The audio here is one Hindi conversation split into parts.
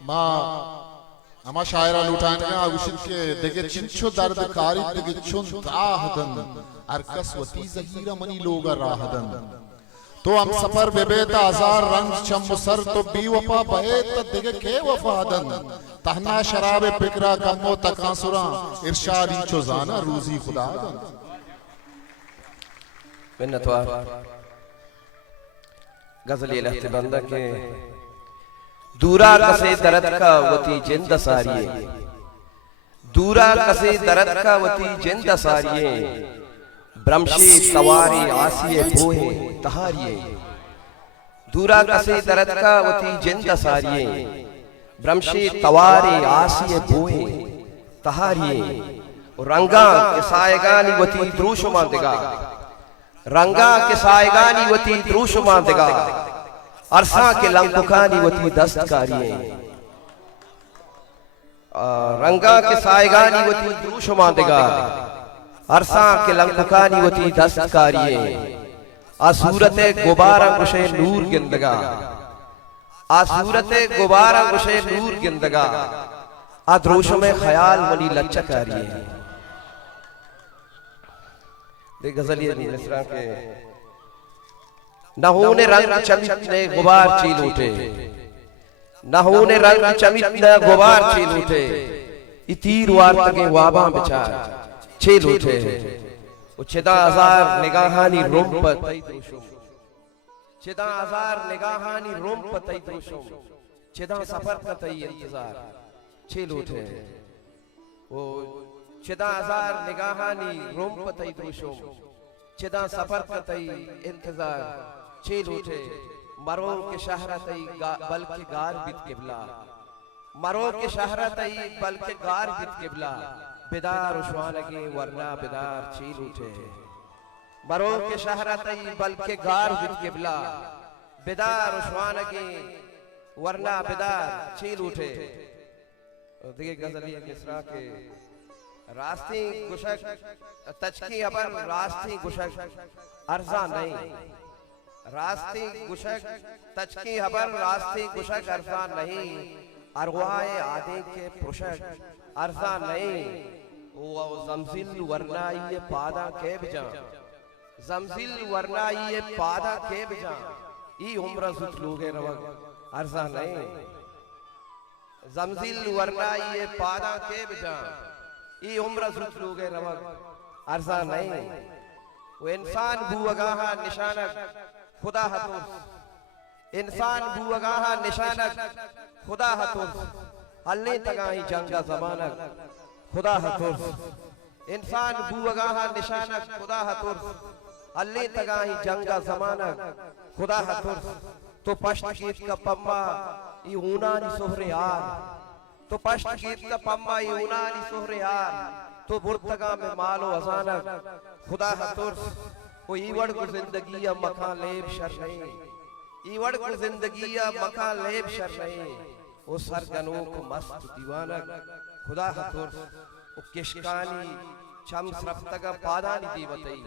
Ma ama şaira lutane avuşin ke dege çinço dard kari dege çun tahadan arkas vati zahira mani loga rahadan तो हम सफर बेबेता हजार रंग चम सर तो बी वफा बहे तो दिगे के वफादन तहना शराब फिक्रा कमो तकासुरा इरशाद इंचो जाना रूजी खुदादन मिन्नतवार गजल ये लहते बंदा के दूरा कसे दरद का वती जिंद सारिये दूरा कसे दरद का वती जिंद सारिये ब्रह्मशी तवारी आसिये बोहे तहारिये दूरा कसे दरद का वती जिंद सारिये ब्रह्मशी तवारी आसिये बोहे तहारिये रंगा के सायगानी वती द्रुशुमा देगा रंगा के सायगानी वती द्रुशुमा देगा अरसा के लंकुखानी वती दस्तकारिये रंगा के सायगानी वती द्रुशुमा देगा अरसा के लंकुखानी वती दस्तकारिये आसूरते गुबारा गुशे नूर गिंदगा आसूरते गुबारा गुशे नूर गिंदगा आद्रोश में ख्याल वली लचकारिये देख गजल ये मिसरा के नहूने रंग चमितने गुबार चील उठे नहूने रंग चमितने गुबार चील उठे इतीर वार तके वाबा बिचार चील उठे उच्छेदा हजार निगाहानी रोम पतई द्रुशुम छेदा हजार निगाहानी रोम पतई द्रुशुम छेदा सफर कतई इंतजार चील उठे वो छेदा हजार निगाहानी रोम पतई द्रुशुम छेदा सफर कतई इंतजार चील उठे मरो के शहरतई बल्कि गार बित किबला मरो के शहरतई बल्कि गार बित किबला बेदार उश्वानगे वरना बेदार चील उठे मरो के शहरतई बल्कि गार बित किबला बेदार उश्वानगे वरना बेदार चील उठे। देखिए गजल ये मिसरा के रास्ते गुशक तचकी अबर रास्ते गुशक अर्जा नहीं रास्ते गुशक तचकी अबर रास्ते गुशक अर्जा नहीं अरवाए आदे के पुशक अर्जा नहीं वो जमजिल वरनाई पादा के बजा जमजिल वरनाई पादा के बजा ई उम्र जुत लोगे रवग अर्जा नहीं जमजिल वरनाई पादा के बजा ई उम्र जुत लोगे रवग अर्जा नहीं वो इंसान बुअगाहा निशानक खुदा हतुस इंसान बुअगाहा निशानक खुदा हतुस हल्ले तगाही जंगा जमानक खुदा हतुस इंसान बुअगाहा निशानक खुदा हतुस हल्ले तगाही जंगा जमानक खुदा हतुस तो पश्त गीत का पम्मा ई ऊनानी सोहरे यार तो पश्त गीत का पम्मा ई ऊनानी सोहरे यार तो बुर्तगा में मालो अजानक खुदा हतुस वो ईवड़ को जिंदगी या मकान लेब शर नहीं ईवड़ को जिंदगी या मकान लेब शर नहीं वो सरगनों को मस्त दीवानक खुदा हतुर वो किशकानी चम स्रफ्तगा पादानी दीमतई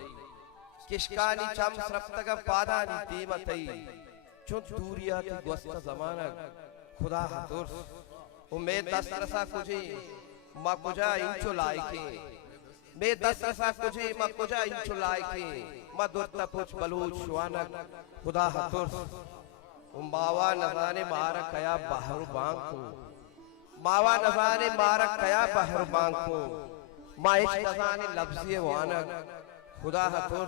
किशकानी चम स्रफ्तगा पादानी दीमतई चुन दूरिया ती गोस्ता जमानक खुदा हतुर वो मैं दस रसा कुजी मा कुजा इंचो लायके मैं दस रसा कुजी मा कुजा इंचो लायके मा दुर्ता पुछ बलूच शुआनक खुदा हतुर मावा नजाने मारा कया बाहर बांग को मावा नजाने मारा कया बाहर बांग को माइश नजाने लफ्ज़े वानक खुदा हतुर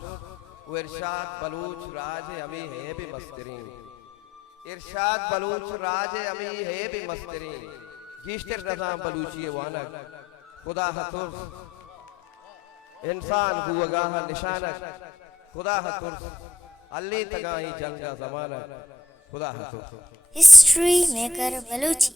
वो इरशाद बलूच राजे अमी है भी मस्तरीन इरशाद बलूच राजे अमी है भी मस्तरीन गिश्तर रज़ा बलूची वानक खुदा हतुर इंसान बुअगाहा निशानक खुदा हतुर अल्ली तगाही जंगा जमानक खुदा हतुर हिस्ट्री मेकर बलूची।